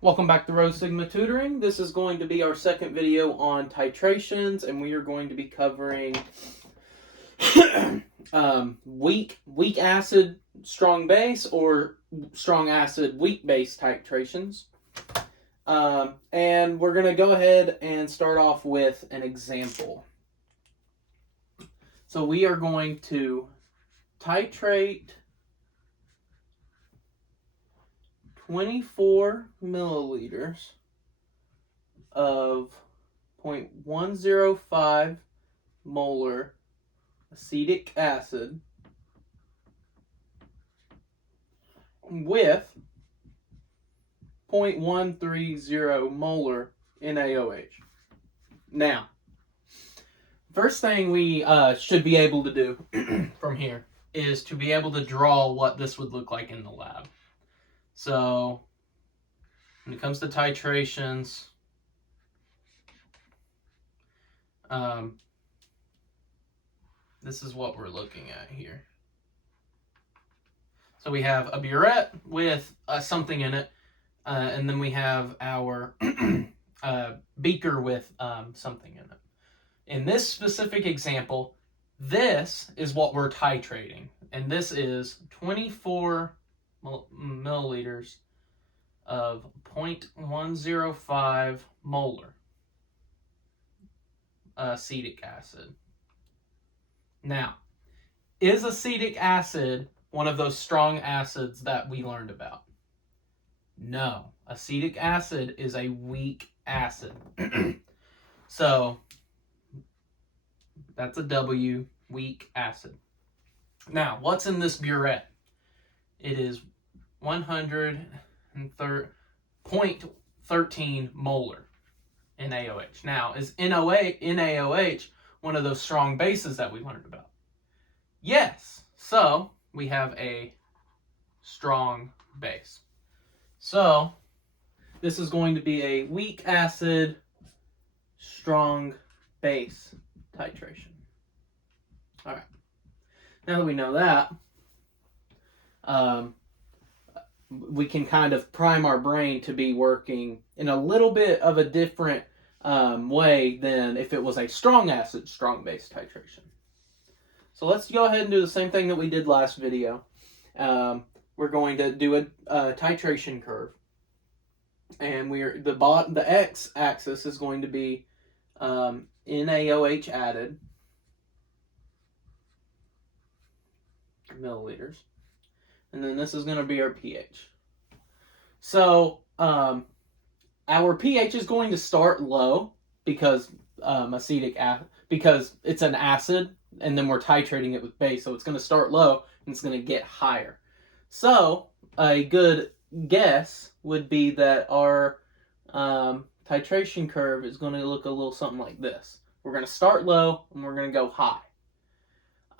Welcome back to Rho Sigma Tutoring. This is going to be our second video on titrations, and we are going to be covering weak acid, strong base, or strong acid, weak base titrations. And we're going to go ahead and start off with an example. So we are going to titrate 24 milliliters of 0.105 molar acetic acid with 0.130 molar NaOH. Now, first thing we should be able to do from here is to be able to draw what this would look like in the lab. So, when it comes to titrations, this is what we're looking at here. So we have a burette with something in it, and then we have our beaker with something in it. In this specific example, this is what we're titrating, and this is 24 milliliters of 0.105 molar acetic acid. Now, is acetic acid one of those strong acids that we learned about? No. Acetic acid is a weak acid. So, that's a W, weak acid. Now, what's in this burette? It is 100.13 molar NaOH. Now, is NaOH one of those strong bases that we learned about? Yes. So, we have a strong base. So, this is going to be a weak acid, strong base titration. All right. Now that we know that, we can kind of prime our brain to be working in a little bit of a different way than if it was a strong acid, strong base titration. So let's go ahead and do the same thing that we did last video. We're going to do a titration curve, and the x-axis is going to be NaOH added milliliters, and then this is going to be our pH. So our pH is going to start low because because it's an acid, and then we're titrating it with base, so it's going to start low and it's going to get higher. So a good guess would be that our titration curve is going to look a little something like this. We're going to start low and we're going to go high.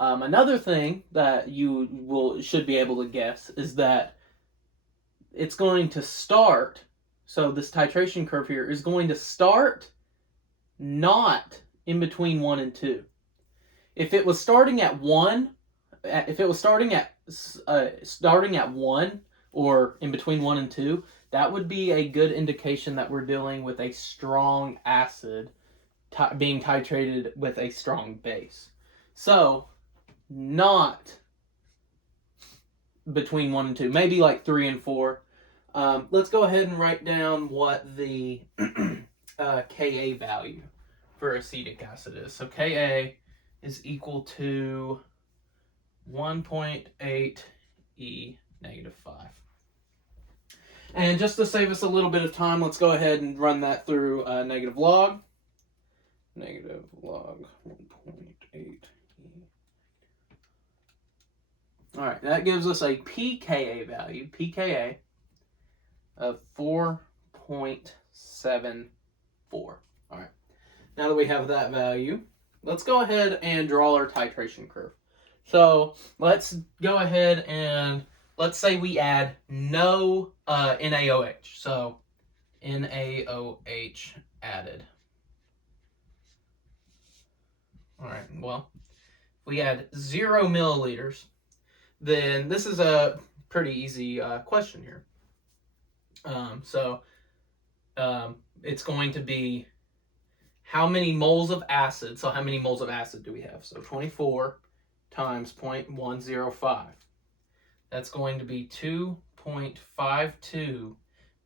Another thing that you should be able to guess is that it's going to start, so this titration curve here is going to start not in between 1 and 2. If it was starting at 1, starting at 1 or in between 1 and 2, that would be a good indication that we're dealing with a strong acid being titrated with a strong base. So, not between 1 and 2, maybe like 3 and 4. Let's go ahead and write down what the Ka value for acetic acid is. So Ka is equal to 1.8 E negative 5. And just to save us a little bit of time, let's go ahead and run that through negative log. Negative log 1.8. All right, that gives us a pKa value, pKa, of 4.74. All right, now that we have that value, let's go ahead and draw our titration curve. So let's go ahead and let's say we add no NaOH. So NaOH added. All right, well, if we add 0 milliliters, then this is a pretty easy question here. So it's going to be how many moles of acid. So how many moles of acid do we have? So 24 times 0.105. That's going to be 2.52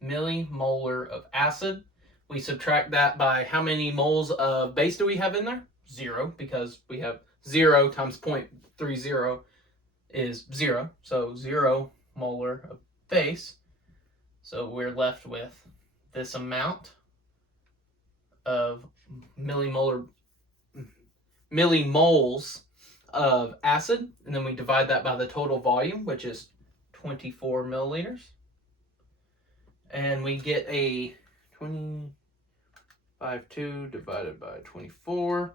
millimolar of acid. We subtract that by how many moles of base do we have in there? 0, because we have 0 times 0.30 is 0. So 0 molar of base. So we're left with this amount of millimoles of acid, and then we divide that by the total volume, which is 24 milliliters, and we get a 25.2 divided by 24.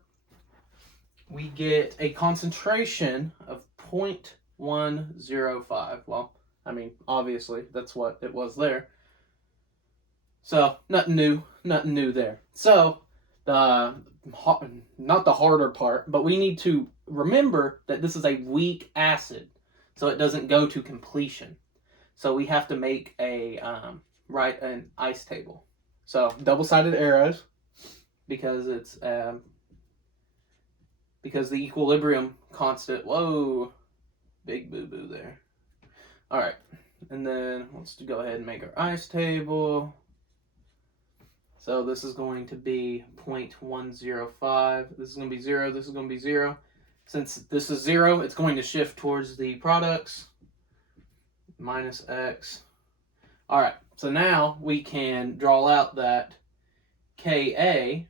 We get a concentration of 0.105. Well, I mean, obviously, that's what it was there. So, nothing new there. So, not the harder part, but we need to remember that this is a weak acid, so it doesn't go to completion. So we have to make write an ice table. So double-sided arrows, because it's because the equilibrium constant. Whoa, big boo-boo there. All right, and then let's go ahead and make our ice table. So this is going to be 0.105. This is going to be 0. This is going to be 0. Since this is 0, it's going to shift towards the products. Minus x. All right. So now we can draw out that Ka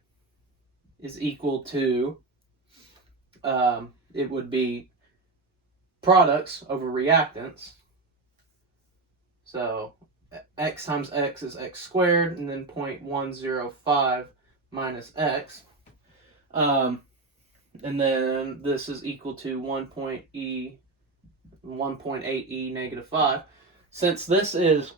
is equal to, it would be products over reactants. So x times x is x squared, and then 0.105 minus x. And then this is equal to 1.8 e negative 5. Since this is,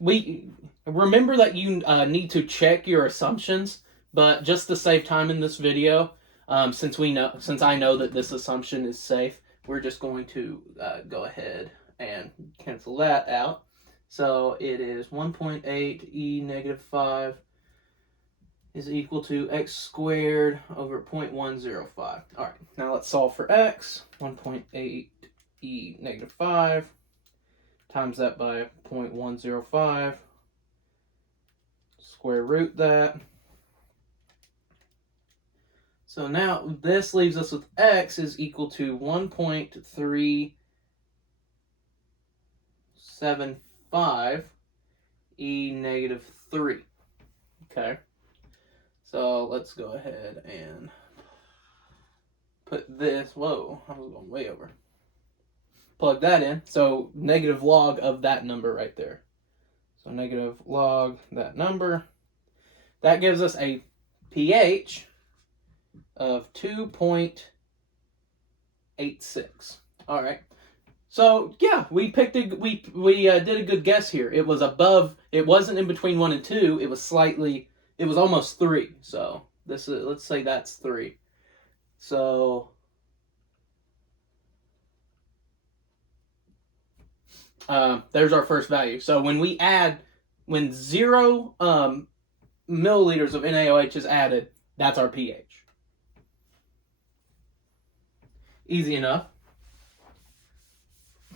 we remember that you need to check your assumptions, but just to save time in this video, since I know that this assumption is safe, we're just going to go ahead and cancel that out. So it is 1.8 e negative 5 is equal to x squared over 0.105. All right, now let's solve for x. 1.8 e negative 5 times that by 0.105. Square root that. So now this leaves us with x is equal to 1.375 e negative 3. Okay. So let's go ahead and put this, whoa, I was going way over. Plug that in. So negative log of that number right there. So negative log that number. That gives us a pH of 2.86. All right. So yeah, we did a good guess here. It was above. It wasn't in between 1 and 2. It was almost 3. So this is, let's say that's 3. So there's our first value. So when 0 milliliters of NaOH is added, that's our pH. Easy enough.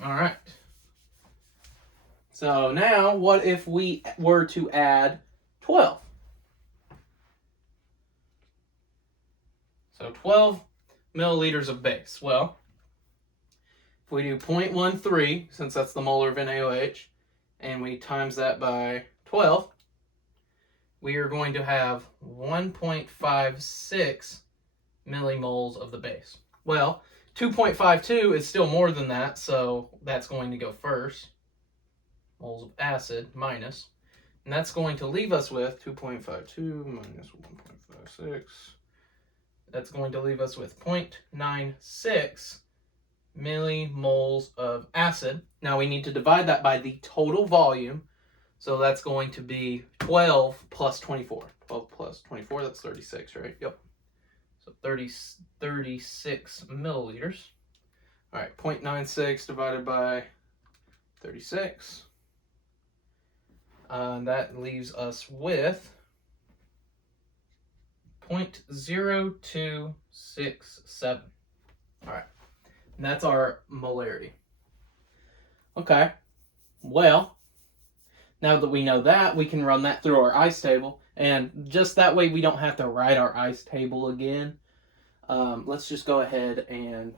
All right. So now, what if we were to add 12? So 12 milliliters of base. Well, if we do 0.13, since that's the molar of NaOH, and we times that by 12, we are going to have 1.56 millimoles of the base. Well, 2.52 is still more than that, so that's going to go first. Moles of acid minus. And that's going to leave us with 2.52 minus 1.56. That's going to leave us with 0.96 millimoles of acid. Now we need to divide that by the total volume. So that's going to be 12 plus 24. 12 plus 24, that's 36, right? Yep. So 36 milliliters. All right, 0.96 divided by 36. That leaves us with 0.0267. All right, and that's our molarity. Okay, well, now that we know that, we can run that through our ice table, and just that way we don't have to write our ice table again. Let's just go ahead and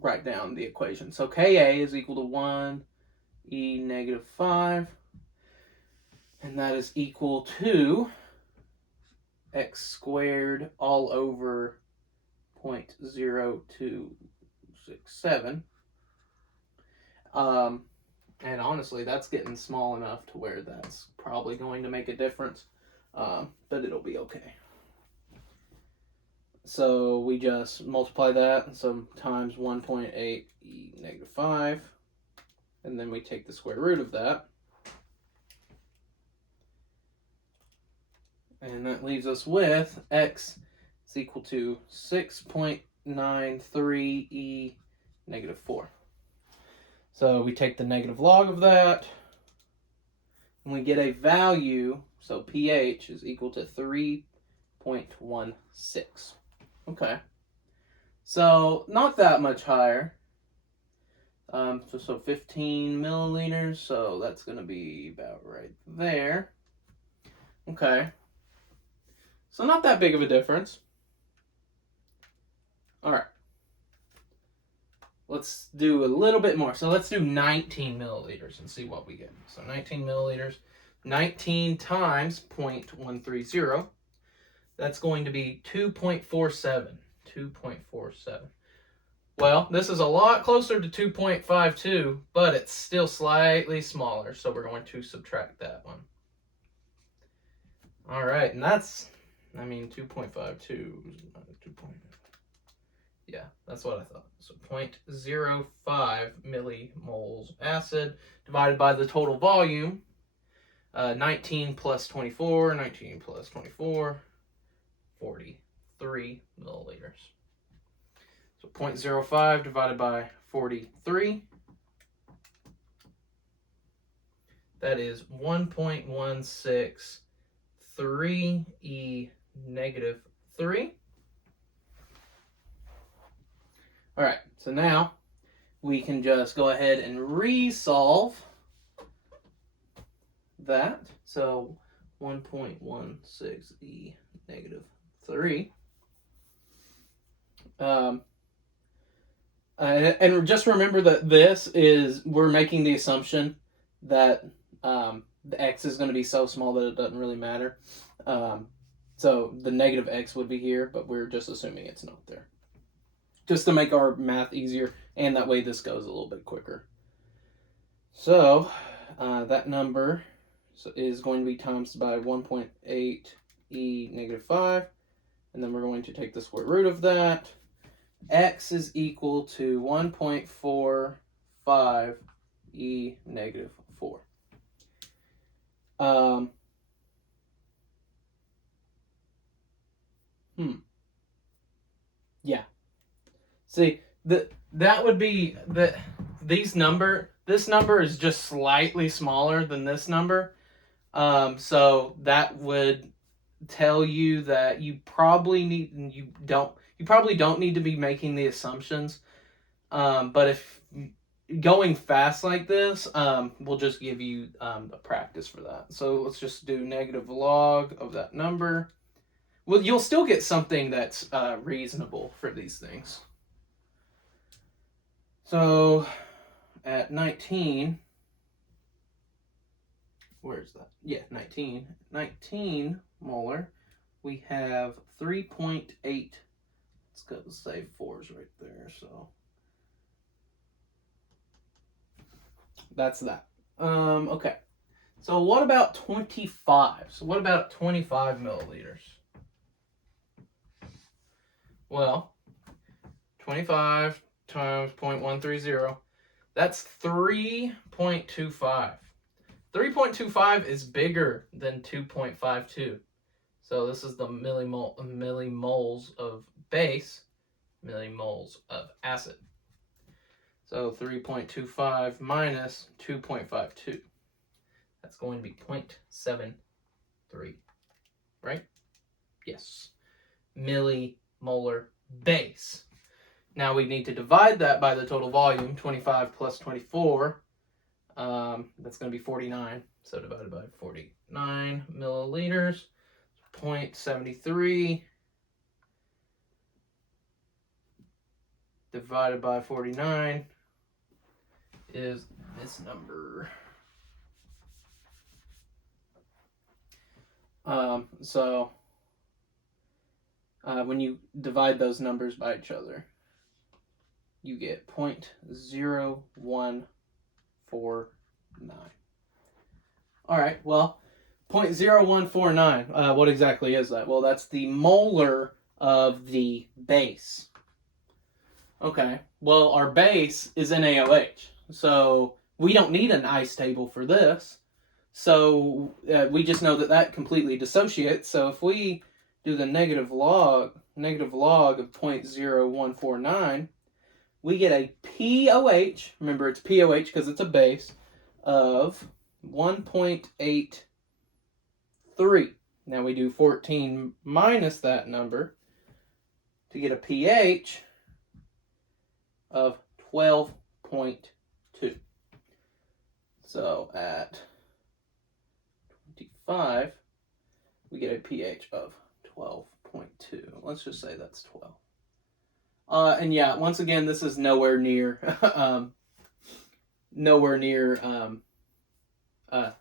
write down the equation. So Ka is equal to 1 e negative 5, and that is equal to x squared all over 0.0267. And honestly, that's getting small enough to where that's probably going to make a difference, but it'll be okay. So we just multiply that, so times 1.8 e negative 5, and then we take the square root of that. And that leaves us with x is equal to 6.93 e negative 4. So we take the negative log of that, and we get a value, so pH is equal to 3.16. Okay. So not that much higher. So 15 milliliters, so that's going to be about right there. Okay. So not that big of a difference. All right. Let's do a little bit more. So let's do 19 milliliters and see what we get. So 19 milliliters, 19 times 0.130. That's going to be 2.47. 2.47. Well, this is a lot closer to 2.52, but it's still slightly smaller, so we're going to subtract that one. All right, and that's, 2.52, yeah, that's what I thought. So 0.05 millimoles of acid divided by the total volume, 19 plus 24, 19 plus 24, 43 milliliters. So 0.05 divided by 43, that is 1.163 e negative 3. All right, so now we can just go ahead and resolve that. So 1.16 e negative 3. And just remember that we're making the assumption that the x is going to be so small that it doesn't really matter. So the negative x would be here, but we're just assuming it's not there. Just to make our math easier, and that way this goes a little bit quicker. So that number is going to be times by 1.8 e negative 5, and then we're going to take the square root of that. X is equal to 1.45 e negative 4. Yeah. See, that would be this number is just slightly smaller than this number. So that would tell you that you probably don't need to be making the assumptions. But if going fast like this, we'll just give you a practice for that. So let's just do negative log of that number. Well, you'll still get something that's reasonable for these things. So at 19, where's that? Yeah, 19 molar, we have 3.8. Let's go save 4s right there. So that's that. Okay. So what about 25? So what about 25 milliliters? Well, 25 times 0.130, that's 3.25. 3.25 is bigger than 2.52. So this is the millimoles of base, millimoles of acid. So 3.25 minus 2.52. That's going to be 0.73, right? Yes. Millimolar base. Now we need to divide that by the total volume, 25 plus 24. That's going to be 49. So divided by 49 milliliters, 0.73 divided by 49 is this number. When you divide those numbers by each other, you get 0.0149. All right, well, 0.0149, what exactly is that? Well, that's the molar of the base. Okay, well, our base is NaOH, so we don't need an ice table for this. So we just know that that completely dissociates. So if we do the negative log of 0.0149, we get a POH, remember it's POH because it's a base, of 1.83. Now we do 14 minus that number to get a pH of 12.2. So at 25, we get a pH of 12.2. Let's just say that's 12. And yeah, once again, this is nowhere near to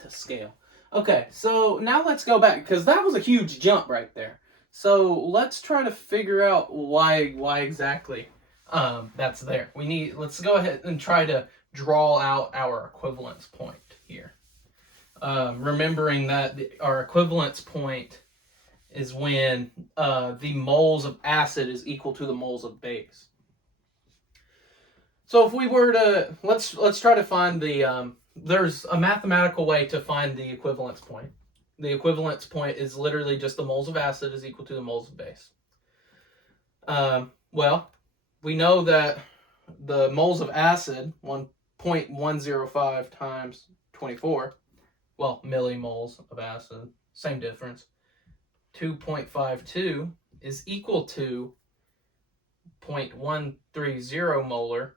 scale. Okay, so now let's go back, because that was a huge jump right there. So let's try to figure out why exactly that's there. Let's go ahead and try to draw out our equivalence point here. Remembering that our equivalence point is when the moles of acid is equal to the moles of base. So if we were to, let's try to find the, there's a mathematical way to find the equivalence point. The equivalence point is literally just the moles of acid is equal to the moles of base. Well, we know that the moles of acid, 1.105 times 24, well, millimoles of acid, same difference, 2.52 is equal to 0.130 molar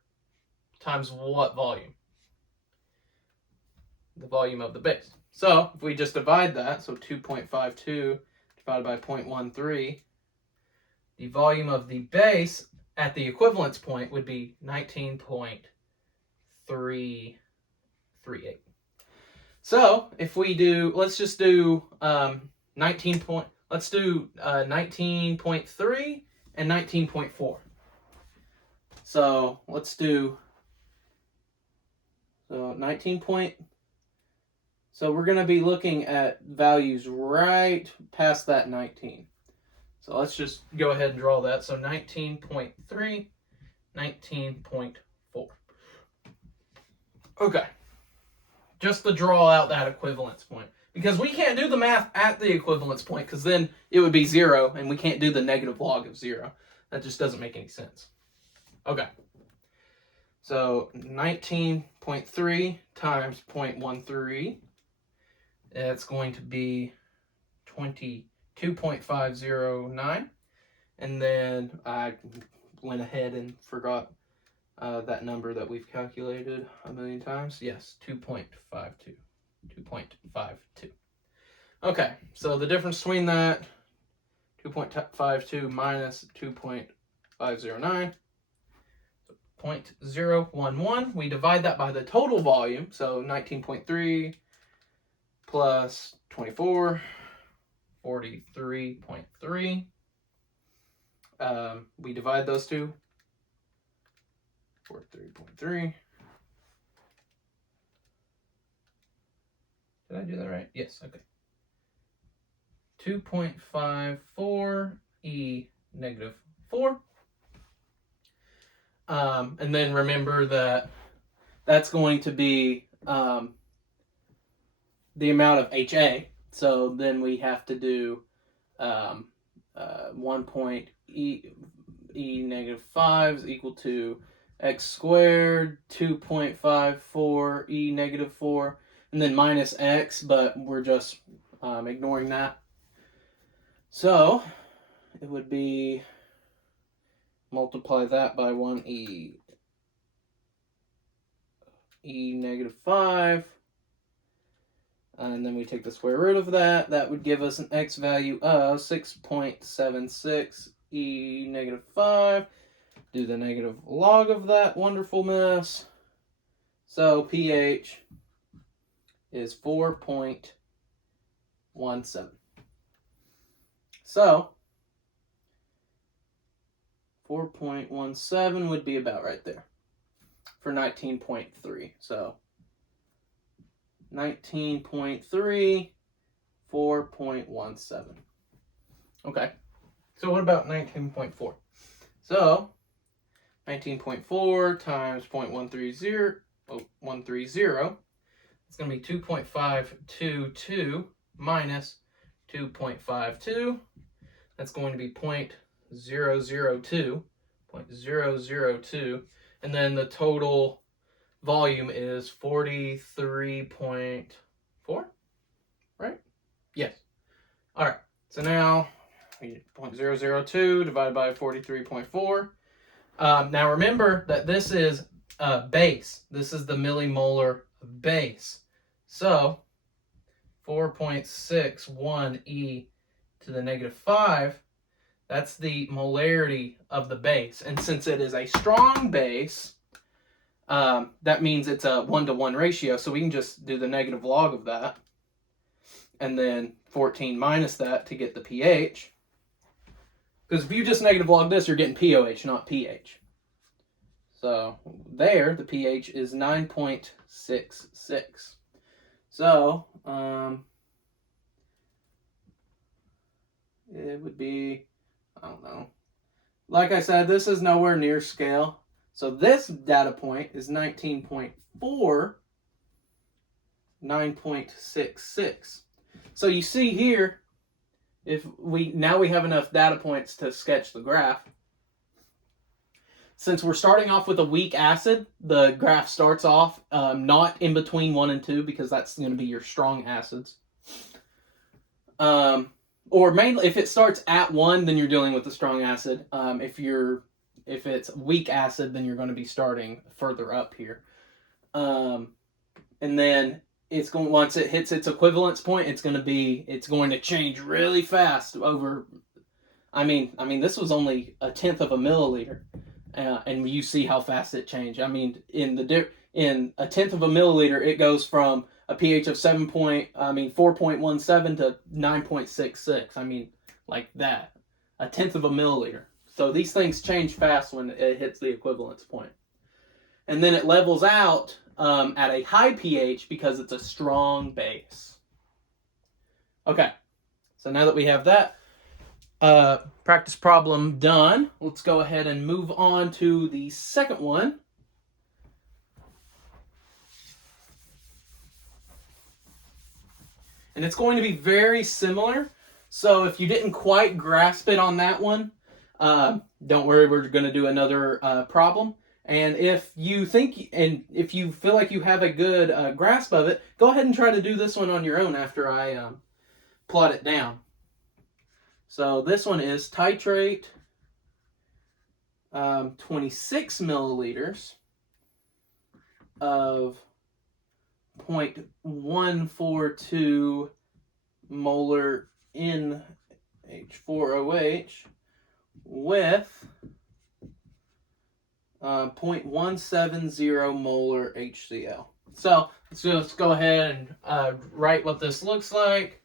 times what volume? The volume of the base. So if we just divide that, so 2.52 divided by 0.13, the volume of the base at the equivalence point would be 19.338. So if we do, let's just do 19.3 and 19.4. So let's do 19. So we're going to be looking at values right past that 19. So let's just go ahead and draw that. So 19.3, 19.4. Okay. Just to draw out that equivalence point. Because we can't do the math at the equivalence point, because then it would be 0, and we can't do the negative log of 0. That just doesn't make any sense. Okay. So 19.3 times 0.13, it's going to be 22.509. And then I went ahead and forgot that number that we've calculated a million times. Yes, 2.52. 2.52. Okay, so the difference between that, 2.52 minus 2.509, 0.011. We divide that by the total volume, so 19.3 plus 24, 43.3. We divide those two, 43.3. Did I do that right? Yes, okay. 2.54 E negative 4. And then remember that that's going to be the amount of HA. So then we have to do 1 point E negative 5 is equal to x squared, 2.54 E negative 4. and then minus X, but we're just ignoring that. So it would be, multiply that by 1e negative 5, and then we take the square root of that. That would give us an X value of 6.76 e negative 5. Do the negative log of that wonderful mess. So pH is 4.17. So 4.17 would be about right there for 19.3. So 19.3, 4.17. Okay. So what about 19.4? So 19.4 times 0.130, it's going to be 2.522 minus 2.52. That's going to be 0.002. And then the total volume is 43.4, right? Yes. All right. So now 0.002 divided by 43.4. Now remember that this is base. This is the millimolar base. So 4.61 e to the negative 5, that's the molarity of the base. And since it is a strong base, that means it's a 1-to-1 ratio. So we can just do the negative log of that. And then 14 minus that to get the pH. Because if you just negative log this, you're getting POH, not pH. So there, the pH is 9.66. So it would be, I don't know. Like I said, this is nowhere near scale. So this data point is 19.4, 9.66. So you see here, if we have enough data points to sketch the graph. Since we're starting off with a weak acid, the graph starts off not in between 1 and 2 because that's going to be your strong acids. Or mainly, if it starts at 1, then you're dealing with a strong acid. If it's weak acid, then you're going to be starting further up here. And then it's going, once it hits its equivalence point, it's going to change really fast over. I mean, this was only 1/10 of a milliliter, and you see how fast it changed. I mean, in 1/10 of a milliliter, it goes from a pH of 4.17 to 9.66. I mean, like that, 1/10 of a milliliter. So these things change fast when it hits the equivalence point, and then it levels out at a high pH because it's a strong base. Okay, so now that we have that practice problem done, let's go ahead and move on to the second one. And it's going to be very similar. So if you didn't quite grasp it on that one, don't worry, we're going to do another problem. And if you feel like you have a good grasp of it, go ahead and try to do this one on your own after I plot it down. So this one is titrate 26 milliliters of 0.142 molar NH4OH with 0.170 molar HCl. So let's just go ahead and write what this looks like.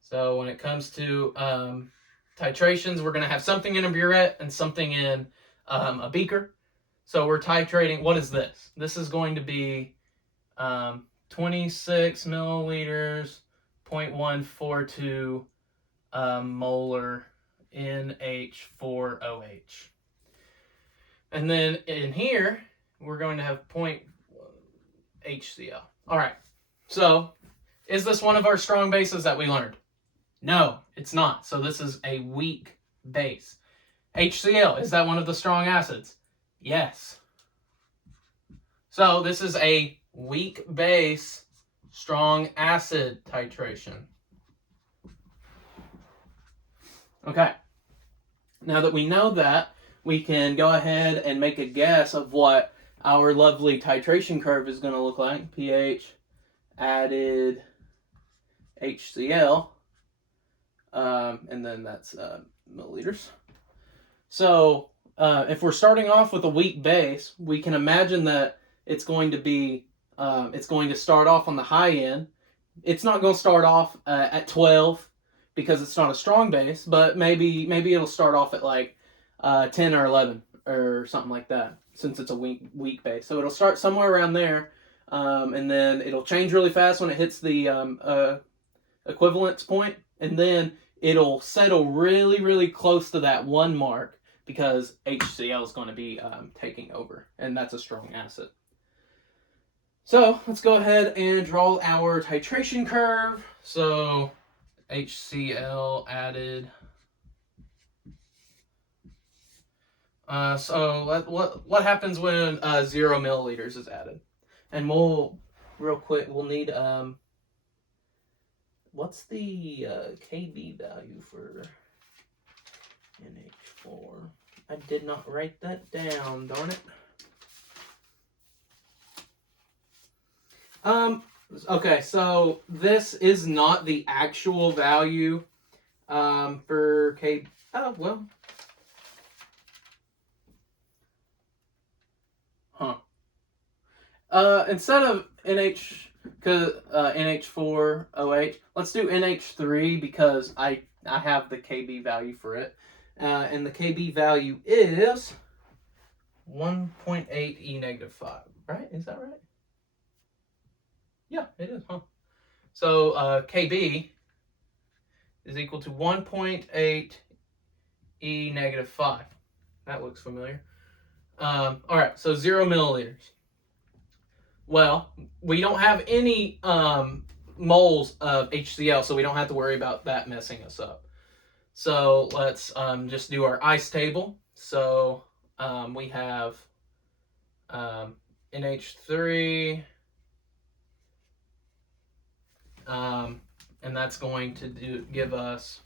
So when it comes to titrations, we're going to have something in a burette and something in a beaker. So we're titrating, what is this? This is going to be 26 milliliters, 0.142 molar NH4OH. And then in here, we're going to have 0.1 HCl. All right, so is this one of our strong bases that we learned? No, it's not. So this is a weak base. HCl, is that one of the strong acids? Yes. So this is a weak base, strong acid titration. Okay. Now that we know that, we can go ahead and make a guess of what our lovely titration curve is going to look like. pH added HCl, and then that's milliliters. So if we're starting off with a weak base, we can imagine that it's going to start off on the high end. It's not going to start off at 12 because it's not a strong base, but maybe it'll start off at like 10 or 11 or something like that, since it's a weak base. So it'll start somewhere around there, and then it'll change really fast when it hits the equivalence point, and then it'll settle really, really close to that 1 mark because HCl is going to be taking over, and that's a strong acid. So let's go ahead and draw our titration curve. So HCl added. So what happens when 0 milliliters is added? And we'll need what's the KB value for NH4? I did not write that down, darn it. Okay, so this is not the actual value for K. Oh, well. Huh. Instead of NH4OH, let's do NH3 because I have the KB value for it. And the KB value is 1.8 E negative 5, right? Is that right? Yeah, it is, huh? So KB is equal to 1.8 E negative 5. That looks familiar. All right, so 0 milliliters. Well, we don't have any moles of HCl, so we don't have to worry about that messing us up. So let's just do our ice table. So we have NH3, and that's going to give us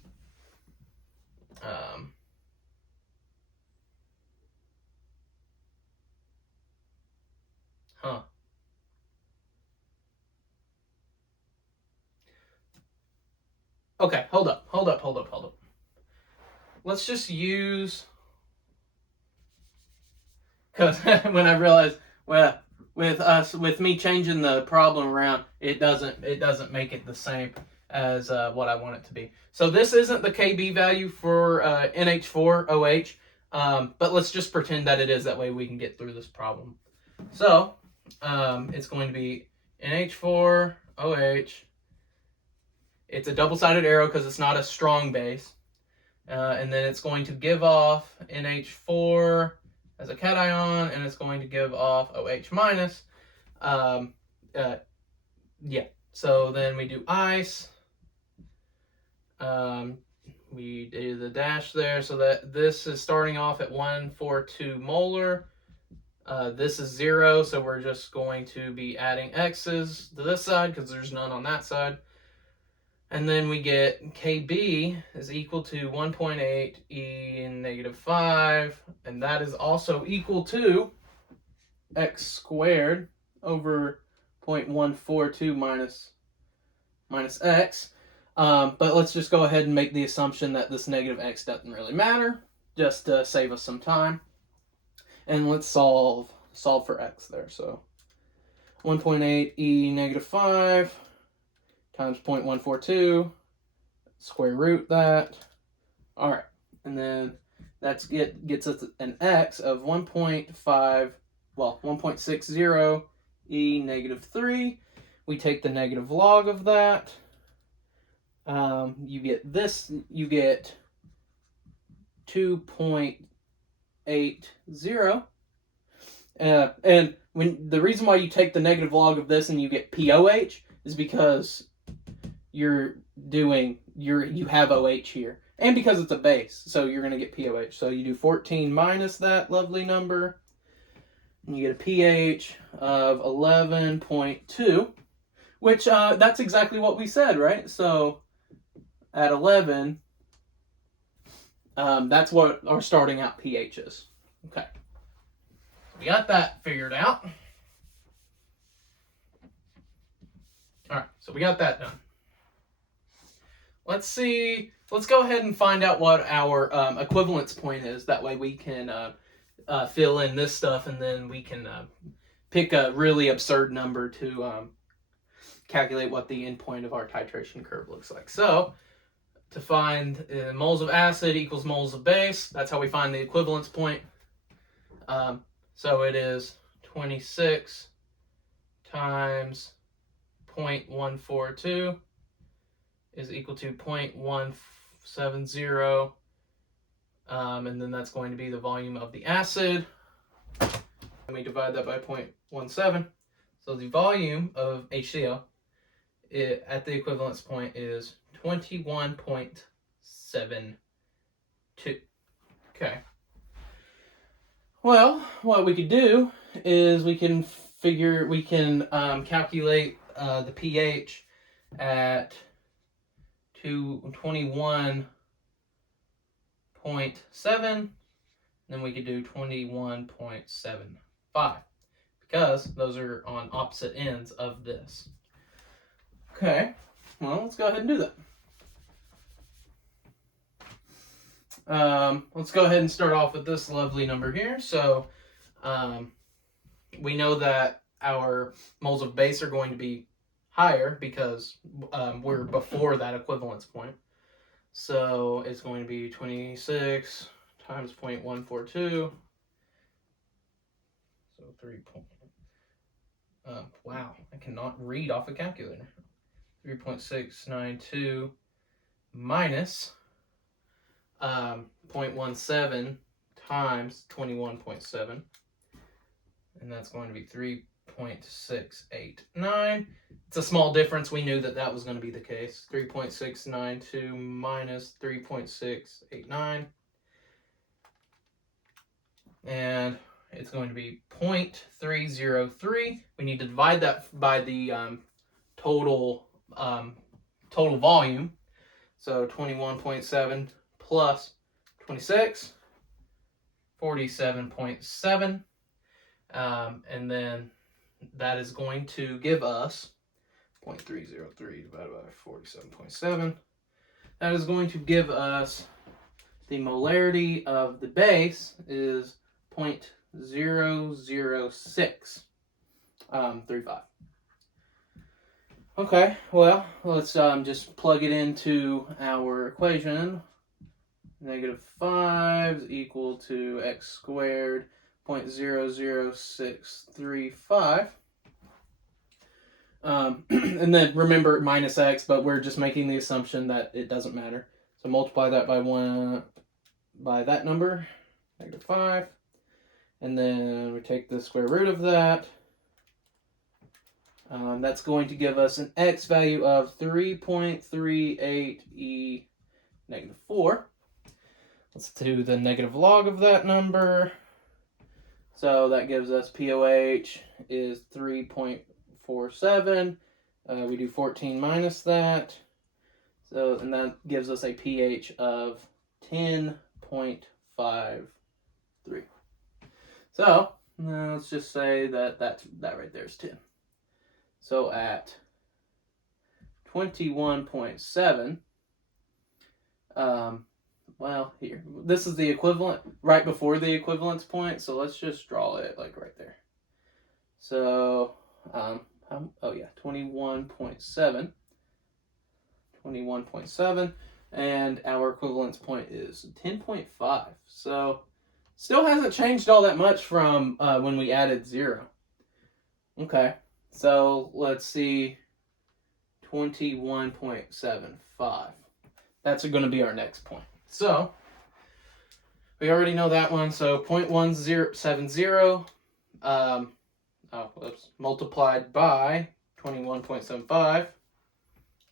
Okay, hold up. Let's just use, because when I realized, well, with me changing the problem around, it doesn't make it the same as what I want it to be. So this isn't the KB value for NH4OH, but let's just pretend that it is. That way we can get through this problem. So it's going to be NH4OH. It's a double-sided arrow because it's not a strong base. And then it's going to give off NH4 as a cation, and it's going to give off OH minus. Yeah. So then we do ice. We do the dash there, so that this is starting off at 142 molar. This is 0, so we're just going to be adding X's to this side because there's none on that side. And then we get KB is equal to 1.8 E negative 5, and that is also equal to X squared over 0.142 minus X. But let's just go ahead and make the assumption that this negative X doesn't really matter, just to save us some time. And let's solve for X there. So 1.8 E negative 5 times 0.142, square root that. All right, and then that gets us an X of 1.60 E negative 3. We take the negative log of that. You get 2.80. And when the reason why you take the negative log of this and you get POH is because you have OH here, and because it's a base, so you're going to get POH. So you do 14 minus that lovely number, And you get a pH of 11.2, which that's exactly what we said, right? So at 11, that's what our starting out pH is. Okay. We got that figured out. All right, so we got that done. Let's go ahead and find out what our equivalence point is. That way we can fill in this stuff, and then we can pick a really absurd number to calculate what the endpoint of our titration curve looks like. So to find moles of acid equals moles of base, that's how we find the equivalence point. So it is 26 times 0.142 is equal to 0.170, and then that's going to be the volume of the acid. And we divide that by 0.17. So the volume of HCl at the equivalence point is 21.72. Okay. Well, what we could do is we can calculate the pH at 21.7, then we could do 21.75 because those are on opposite ends of this. Okay, well, let's go ahead and do that. Let's go ahead and start off with this lovely number here. So we know that our moles of base are going to be higher because we're before that equivalence point. So it's going to be 26 times 0.142. So 3. Wow, I cannot read off a calculator. 3.692 minus 0.17 times 21.7, and that's going to be 3.689. It's a small difference. We knew that that was going to be the case. 3.692 minus 3.689, and it's going to be 0.303. We need to divide that by the total volume. So 21.7 plus 26, 47.7. And then that is going to give us 0.303 divided by 47.7. That is going to give us the molarity of the base is 0.00635. Okay, well, let's just plug it into our equation. -5 is equal to x squared, 0.00635. And then remember minus x, but we're just making the assumption that it doesn't matter. So multiply that by that number, -5. And then we take the square root of that. That's going to give us an x value of 3.38 e -4. Let's do the negative log of that number. So that gives us POH is 3.47. We do 14 minus that. So, and that gives us a pH of 10.53. So let's just say that right there is 10. So at 21.7, well, here, this is the equivalent right before the equivalence point, so let's just draw it like right there. So, 21.7, and our equivalence point is 10.5. So, still hasn't changed all that much from when we added 0. Okay, so let's see, 21.75. That's going to be our next point. So, we already know that one. So, 0.1070, multiplied by 21.75.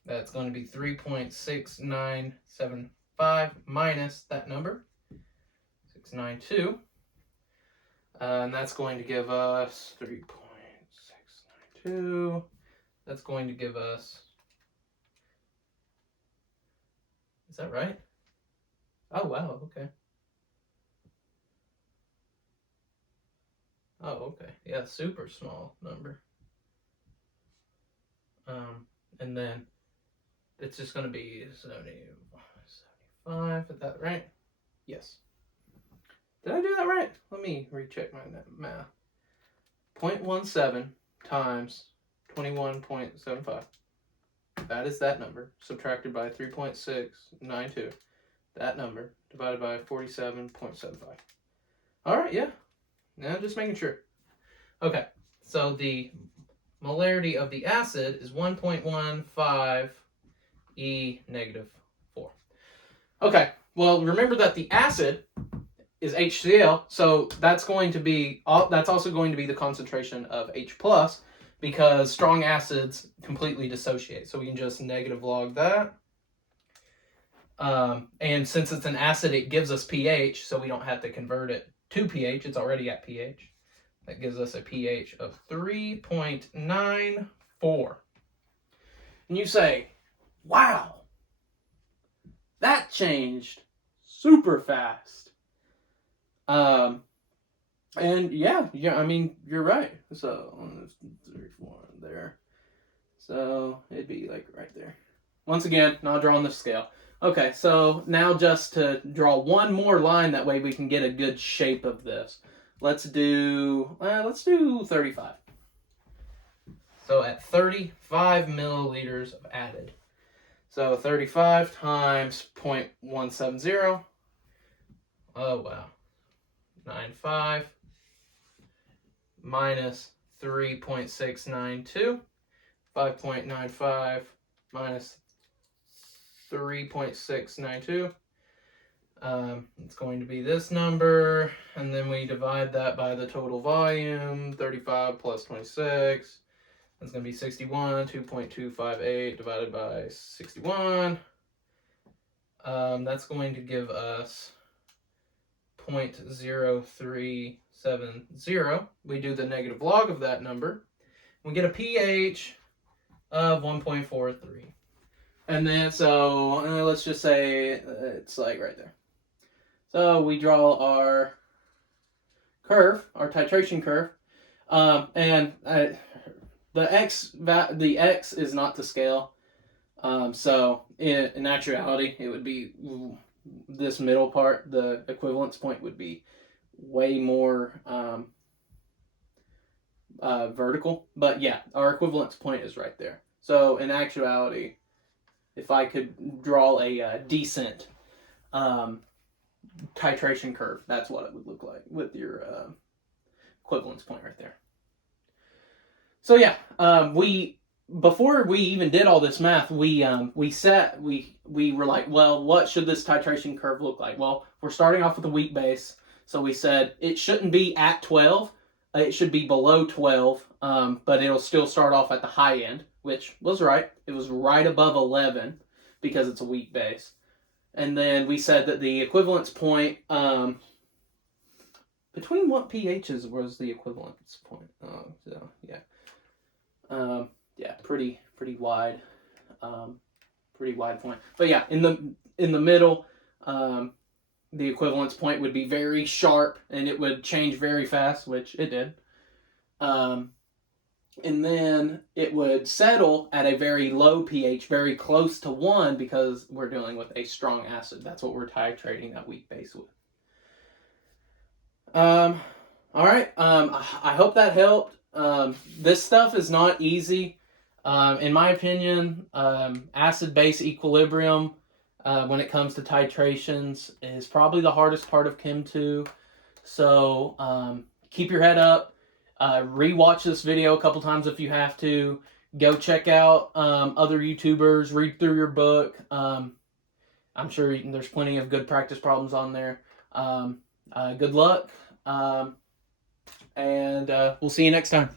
That's going to be 3.6975 minus that number, 692. And that's going to give us 3.692. That's going to give us... Is that right? Oh, wow, okay. Oh, okay. Yeah, super small number. And then it's just going to be 75. Is that right? Yes. Did I do that right? Let me recheck my math. 0.17 times 21.75. That is that number, subtracted by 3.692. That number, divided by 47.75. All right, yeah. Now just making sure. Okay, so the molarity of the acid is 1.15 E negative 4. Okay, well, remember that the acid is HCl, so that's also going to be the concentration of H+, because strong acids completely dissociate. So we can just negative log that. And since it's an acid, it gives us pH, so we don't have to convert it to pH. It's already at pH. That gives us a pH of 3.94. And you say, wow, that changed super fast. And yeah, I mean, you're right. So 3, 4 there. So it'd be like right there. Once again, not drawing the scale. Okay, so now just to draw one more line, that way we can get a good shape of this. Let's do 35. So at 35 milliliters of added. So 35 times 0.170. Oh, wow. 95 minus 3.692. 5.95 minus 3.692. It's going to be this number, and then we divide that by the total volume, 35 plus 26. That's going to be 61, 2.258 divided by 61. That's going to give us 0.0370. We do the negative log of that number. We get a pH of 1.43. And then, so let's just say it's like right there. So we draw our curve, our titration curve, and the x is not to scale. So in actuality, it would be this middle part. The equivalence point would be way more vertical. But yeah, our equivalence point is right there. So in actuality, if I could draw a decent titration curve, that's what it would look like with your equivalence point right there. So yeah, before we even did all this math, we were like, well, what should this titration curve look like? Well, we're starting off with a weak base, so we said it shouldn't be at 12. It should be below 12, but it'll still start off at the high end, which was right. It was right above 11 because it's a weak base. And then we said that the equivalence point, between what pHs was the equivalence point? So yeah. Yeah, pretty wide, pretty wide point. But yeah, in the middle, the equivalence point would be very sharp, and it would change very fast, which it did. And then it would settle at a very low pH, very close to 1, because we're dealing with a strong acid. That's what we're titrating that weak base with. All right. I hope that helped. This stuff is not easy. In my opinion, acid-base equilibrium, when it comes to titrations, is probably the hardest part of Chem 2. So keep your head up. Rewatch this video a couple times if you have to. Go check out other YouTubers. Read through your book. I'm sure there's plenty of good practice problems on there. Good luck. And we'll see you next time.